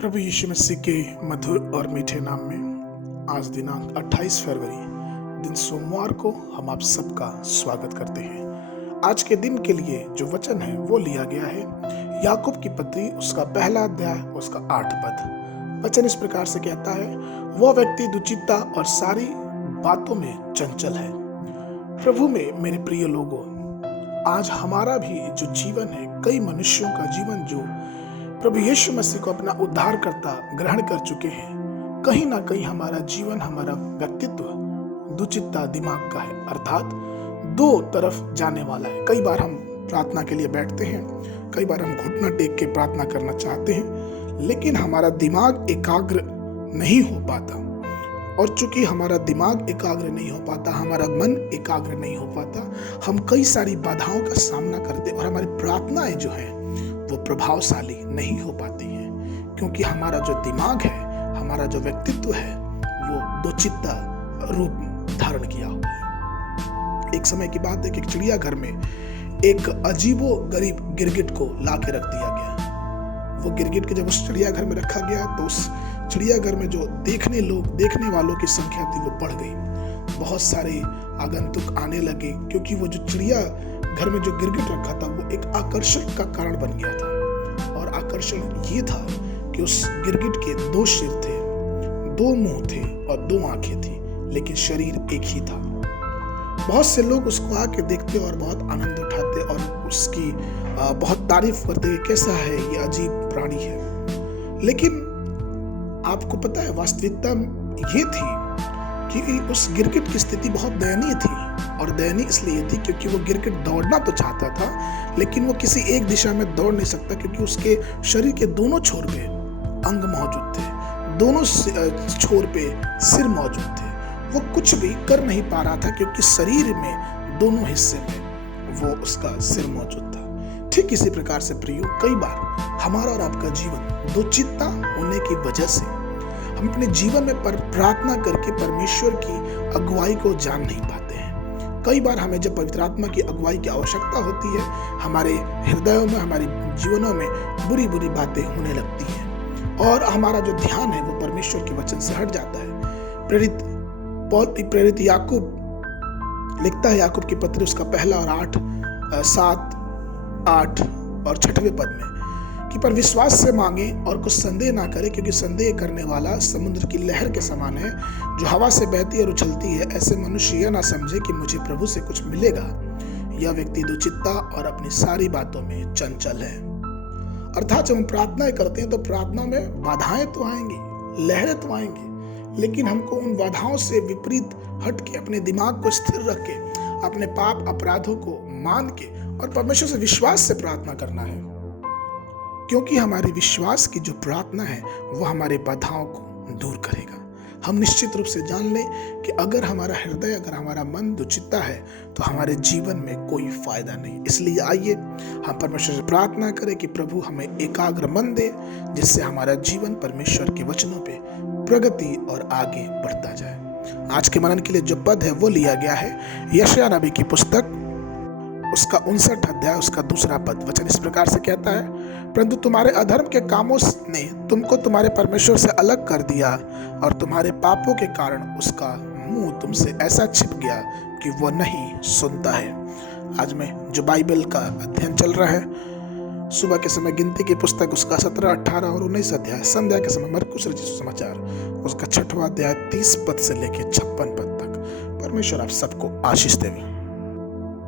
प्रभु यीशु मसीह के मधुर और मीठे नाम में आज दिनांक 28 फरवरी दिन सोमवार को हम आप सबका स्वागत करते हैं। आज के दिन के लिए जो वचन है वो लिया गया है याकूब की पत्री उसका पहला अध्याय उसका 8 पद। वचन इस प्रकार से कहता है, वह व्यक्ति दुचित्ता और सारी बातों में चंचल है। प्रभु में मेरे प्रिय लोगों, आज हमारा भी जो जीवन है, कई मनुष्यों का जीवन जो प्रभु यीशु मसीह को अपना उद्धारकर्ता ग्रहण कर चुके हैं, कहीं ना कहीं हमारा जीवन, हमारा व्यक्तित्व दुचित्ता दिमाग का है, अर्थात दो तरफ जाने वाला है। कई बार हम प्रार्थना के लिए बैठते हैं, कई बार हम घुटना टेक के प्रार्थना करना चाहते हैं, लेकिन हमारा दिमाग एकाग्र नहीं हो पाता। और चूंकि हमारा दिमाग एकाग्र नहीं हो पाता, हमारा मन एकाग्र नहीं हो पाता, हम कई सारी बाधाओं का सामना करते और हमारी प्रार्थनाएं जो है वो प्रभावशाली नहीं हो पाती हैं, क्योंकि हमारा जो दिमाग है, हमारा जो व्यक्तित्व है, वो दुचित्ता रूप धारण किया हुआ है। एक समय की बात है कि एक चिड़ियाघर में एक अजीबो गरीब गिरगिट को ला के रख दिया गया। वो गिरगिट को जब उस चिड़ियाघर में रखा गया तो उस चिड़ियाघर में जो देखने वालों की संख्या थी वो बढ़ गई। बहुत सारे आगंतुक आने लगे, क्योंकि वो जो चिड़िया घर में जो गिरगिट रखा था वो एक आकर्षण का कारण बन गया था। और आकर्षण ये था कि उस गिरगिट के दो सिर थे, दो मुंह थे और दो आंखें थी, लेकिन शरीर एक ही था। बहुत से लोग उसको आके देखते और बहुत आनंद उठाते और उसकी बहुत तारीफ करते, कैसा है ये अजीब प्राणी है। लेकिन आपको पता है, वास्तविकता ये थी कि उस गिरगिट की स्थिति बहुत दयनीय थी। और दयनीय इसलिए थी क्योंकि वो गिरगिट दौड़ना तो चाहता था, लेकिन वो किसी एक दिशा में दौड़ नहीं सकता, क्योंकि उसके शरीर के दोनों छोर पे अंग मौजूद थे, दोनों छोर पे सिर मौजूद थे। वो कुछ भी कर नहीं पा रहा था, क्योंकि शरीर में दोनों हिस्से में वो उसका सिर मौजूद था। ठीक इसी प्रकार से प्रियो, कई बार हमारा और आपका जीवन दुचित्ता होने की वजह से हम अपने जीवन में प्रार्थना करके परमेश्वर की अगुवाई को जान नहीं पाते हैं। कई बार हमें जब पवित्र आत्मा की अगुवाई की आवश्यकता होती है, हमारे हृदयों में, हमारे जीवनों में बुरी बुरी बातें होने लगती हैं और हमारा जो ध्यान है वो परमेश्वर के वचन से हट जाता है। प्रेरित याकूब लिखता है, याकूब की पत्री उसका पहला और 7, 8 और 6वें पद में कि पर विश्वास से मांगे और कुछ संदेह ना करे, क्योंकि संदेह करने वाला समुद्र की लहर के समान है, जो हवा से बहती और उछलती है। ऐसे मनुष्य यह ना समझे कि मुझे प्रभु से कुछ मिलेगा। यह व्यक्ति दुचित्ता और अपनी सारी बातों में चंचल है। अर्थात जब हम प्रार्थनाएं करते हैं तो प्रार्थना में बाधाएं तो आएंगी, लहरें तो आएंगी, लेकिन हमको उन बाधाओं से विपरीत हट के अपने दिमाग को स्थिर रख के अपने पाप अपराधों को मान के और परमेश्वर से विश्वास से प्रार्थना करना है, क्योंकि हमारे विश्वास की जो प्रार्थना है वो हमारे बाधाओं को दूर करेगा। हम निश्चित रूप से जान लें कि अगर हमारा हृदय, अगर हमारा मन दुचित्ता है तो हमारे जीवन में कोई फायदा नहीं। इसलिए आइए हम परमेश्वर से प्रार्थना करें कि प्रभु हमें एकाग्र मन दे, जिससे हमारा जीवन परमेश्वर के वचनों पे प्रगति और आगे बढ़ता जाए। आज के मनन के लिए जो पद है वो लिया गया है यशायाह नबी की पुस्तक उसका 59 अध्याय उसका 2 पद। वचन इस प्रकार से कहता है, परंतु तुम्हारे अधर्म के कामों ने तुमको तुम्हारे परमेश्वर से अलग कर दिया और तुम्हारे पापों के कारण उसका मुंह तुमसे ऐसा छिप गया कि वह नहीं सुनता है। आज में जो बाइबल का अध्ययन चल रहा है, सुबह के समय गिनती की पुस्तक उसका 17, 18 और 19 अध्याय, संध्या के समय मरकुस रचित सुसमाचार उसका 6वां अध्याय 30 पद से लेकर 56 पद तक। परमेश्वर आप सबको आशीष देवे।